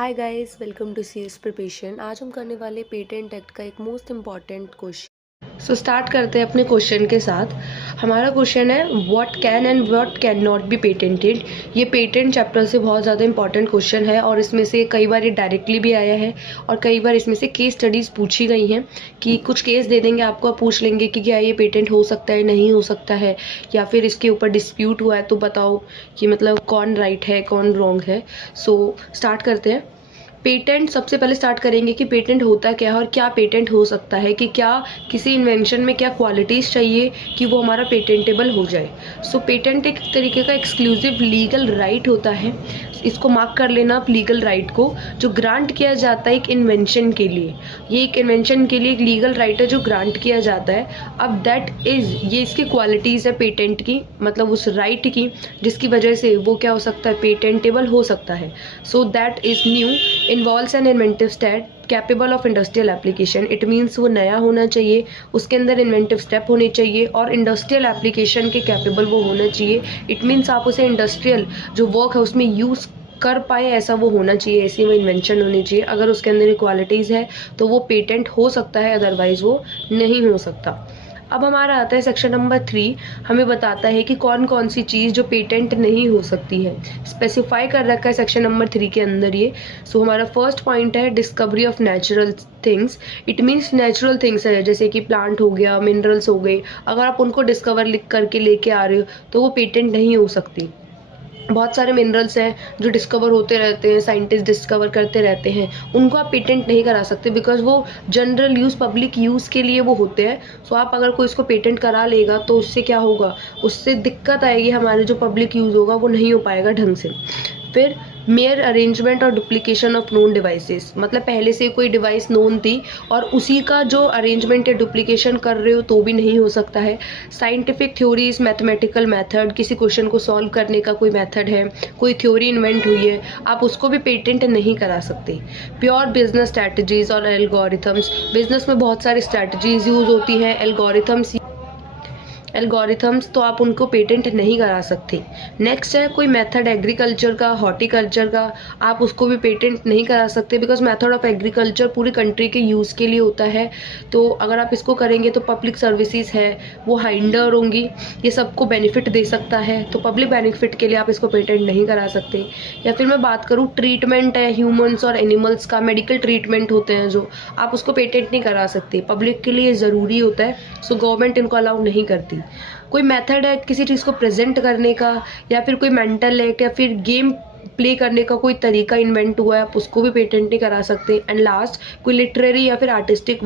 Hi guys, welcome to CS preparation. आज हम करने वाले पेटेंट एक्ट का एक most important question. So start करते हैं अपने क्वेश्चन के साथ। हमारा क्वेश्चन है what can and what can not be patented. ये पेटेंट चैप्टर से बहुत ज़्यादा इंपॉर्टेंट क्वेश्चन है और इसमें से कई बार ये डायरेक्टली भी आया है और कई बार इसमें से केस स्टडीज़ पूछी गई हैं कि कुछ केस दे देंगे आपको, पूछ लेंगे कि क्या ये पेटेंट हो सकता है, नहीं हो सकता है, या फिर इसके ऊपर डिस्प्यूट हुआ है तो बताओ कि मतलब कौन राइट है कौन रॉन्ग है। सो स्टार्ट करते हैं। पेटेंट सबसे पहले स्टार्ट करेंगे कि पेटेंट होता क्या है और क्या पेटेंट हो सकता है, कि क्या किसी इन्वेंशन में क्या क्वालिटीज़ चाहिए कि वो हमारा पेटेंटेबल हो जाए। सो पेटेंट एक तरीके का एक्सक्लूसिव लीगल राइट होता है, इसको मार्क कर लेना आप लीगल राइट को, जो ग्रांट किया जाता है एक इन्वेंशन के लिए। ये एक इन्वेंशन के लिए एक लीगल राइट है जो ग्रांट किया जाता है। अब दैट इज़, ये इसकी क्वालिटीज़ है पेटेंट की, मतलब उस राइट की जिसकी वजह से वो क्या हो सकता है, पेटेंटेबल हो सकता है। So that is new, involves N inventive state capable of industrial application. It means वो नया होना चाहिए, उसके अंदर इन्वेंटिव स्टेप होने चाहिए और इंडस्ट्रियल एप्लीकेशन के कैपेबल वो होना चाहिए। इट मीन्स आप उसे इंडस्ट्रियल जो वर्क है उसमें यूज़ कर पाए, ऐसा वो होना चाहिए, ऐसी वो इन्वेंशन होनी चाहिए। अगर उसके अंदर क्वालिटीज़ है तो वो पेटेंट हो सकता है, अदरवाइज़ वो नहीं हो सकता। अब हमारा आता है सेक्शन नंबर 3, हमें बताता है कि कौन कौन सी चीज़ जो पेटेंट नहीं हो सकती है, स्पेसिफाई कर रखा है सेक्शन नंबर 3 के अंदर ये। सो हमारा फर्स्ट पॉइंट है discovery of natural things. It means natural things है, जैसे कि प्लांट हो गया, मिनरल्स हो गए, अगर आप उनको डिस्कवर लिख करके लेके आ रहे हो तो वो पेटेंट नहीं हो सकती। बहुत सारे मिनरल्स हैं जो डिस्कवर होते रहते हैं, साइंटिस्ट डिस्कवर करते रहते हैं, उनको आप पेटेंट नहीं करा सकते बिकॉज वो जनरल यूज़, पब्लिक यूज़ के लिए वो होते हैं। सो आप अगर कोई इसको पेटेंट करा लेगा तो उससे क्या होगा, उससे दिक्कत आएगी, हमारे जो पब्लिक यूज़ होगा वो नहीं हो पाएगा ढंग से। फिर मेयर अरेंजमेंट और डुप्लीकेशन ऑफ नोन डिवाइसेस, मतलब पहले से कोई डिवाइस नोन थी और उसी का जो अरेंजमेंट या डुप्लीकेशन कर रहे हो तो भी नहीं हो सकता है। साइंटिफिक थ्योरीज, मैथमेटिकल मेथड, किसी क्वेश्चन को सॉल्व करने का कोई मेथड है, कोई थ्योरी इन्वेंट हुई है, आप उसको भी पेटेंट नहीं करा सकते। प्योर बिजनेस स्ट्रैटेजीज और एल्गोरिथम्स, बिजनेस में बहुत सारी स्ट्रैटेजीज यूज होती हैं, एल्गोरिथम्स, तो आप उनको पेटेंट नहीं करा सकते। नेक्स्ट है कोई मेथड एग्रीकल्चर का, हॉर्टिकल्चर का, आप उसको भी पेटेंट नहीं करा सकते बिकॉज मेथड ऑफ एग्रीकल्चर पूरी कंट्री के यूज़ के लिए होता है। तो अगर आप इसको करेंगे तो पब्लिक सर्विसेज है वो हाइंडर होंगी, ये सबको बेनिफिट दे सकता है, तो पब्लिक बेनिफिट के लिए आप इसको पेटेंट नहीं करा सकते। या फिर मैं बात करूँ ट्रीटमेंट है ह्यूमन्स और एनिमल्स का, मेडिकल ट्रीटमेंट होते हैं जो, आप उसको पेटेंट नहीं करा सकते, पब्लिक के लिए ज़रूरी होता है, सो गवर्नमेंट इनको अलाउ नहीं करती। कोई मेथड है किसी चीज़ को प्रेजेंट करने का, या फिर कोई मेंटल एक्ट या फिर गेम प्ले करने का कोई तरीका इन्वेंट हुआ है, आप उसको भी पेटेंट नहीं करा सकते। एंड लास्ट कोई लिटरेरी या फिर आर्टिस्टिक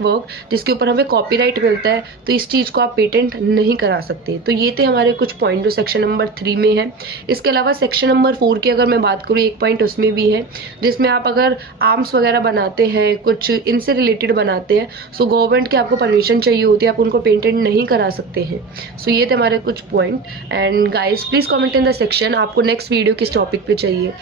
वर्क जिसके ऊपर हमें कॉपीराइट मिलता है, तो इस चीज़ को आप पेटेंट नहीं करा सकते। तो ये थे हमारे कुछ पॉइंट जो सेक्शन नंबर 3 में है। इसके अलावा सेक्शन नंबर 4 की अगर मैं बात करूँ, एक पॉइंट उसमें भी है जिसमें आप अगर आर्म्स वगैरह बनाते हैं, कुछ इनसे रिलेटेड बनाते हैं, सो गवर्नमेंट की आपको परमिशन चाहिए होती है, आप उनको पेटेंट नहीं करा सकते हैं। सो ये थे हमारे कुछ point. And guys please comment in the section आपको नेक्स्ट वीडियो किस टॉपिक पे चाहिए।